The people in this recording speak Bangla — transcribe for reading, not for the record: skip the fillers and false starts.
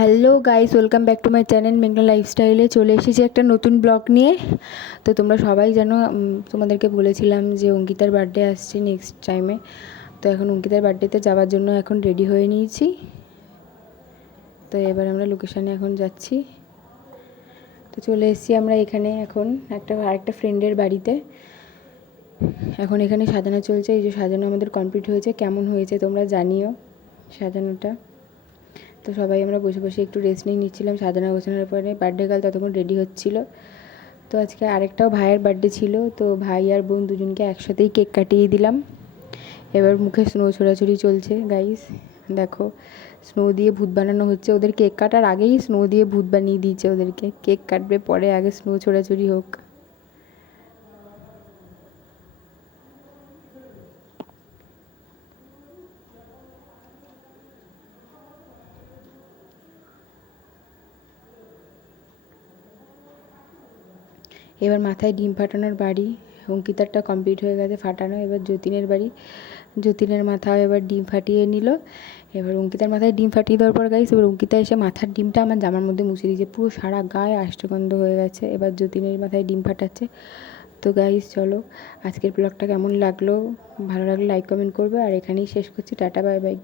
Hello guys, welcome back to my channel মেঘনা লাইফস্টাইলে। চলে এসেছি একটা নতুন ব্লগ নিয়ে। তো তোমরা সবাই জানো, তোমাদেরকে বলেছিলাম যে অঙ্কিতার বার্থডে আসছে নেক্সট টাইমে। তো এখন অঙ্কিতার বার্থডেতে যাওয়ার জন্য এখন রেডি হয়ে নিয়েছি। তো এবার আমরা লোকেশানে এখন যাচ্ছি। তো চলে এসেছি আমরা এখানে এখন আরেকটা ফ্রেন্ডের বাড়িতে। এখন এখানে সাজানো চলছে। এই যে সাজানো আমাদের কমপ্লিট হয়েছে। কেমন হয়েছে তোমরা জানিও সাজানোটা। তো সবাই আমরা বসে বসে একটু রেস্ট নিচ্ছিলাম। সাজানো গোছানোর পরে বার্থডে গার্ল ততক্ষণ রেডি হচ্ছিল। তো আজকে আরেকটাও ভাইয়ের বার্থডে ছিল, তো ভাই আর বোন দুজনকে একসাথেই কেক কাটিয়ে দিলাম। এবার মুখে স্নো ছোড়াছুড়ি চলছে গাইস। দেখো, স্নো দিয়ে ভূত বানানো হচ্ছে। ওদের কেক কাটার আগেই স্নো দিয়ে ভূত বানিয়ে দিয়েছে ওদেরকে। কেক কাটবে পরে, আগে স্নো ছোড়াছুড়ি হোক। এবার মাথায় ডিম ফাটানোর বাড়ি। অঙ্কিতারটা কমপ্লিট হয়ে গেছে ফাটানো। এবার যতীনের বাড়ি। যতীনের মাথায় এবার ডিম ফাটিয়ে নিল। এবার অঙ্কিতার মাথায় ডিম ফাটিয়ে দেওয়ার পর গাইস, এবার অঙ্কিতা এসে মাথার ডিমটা আমার জামার মধ্যে মুছে দিয়েছে। পুরো সারা গায়ে আষ্টগন্ধ হয়ে গেছে। এবার যতীনের মাথায় ডিম ফাটাচ্ছে। তো গাইস চলো, আজকের ব্লগটা কেমন লাগলো, ভালো লাগলে লাইক কমেন্ট করবে। আর এখানেই শেষ করছি। Tata, bye bye.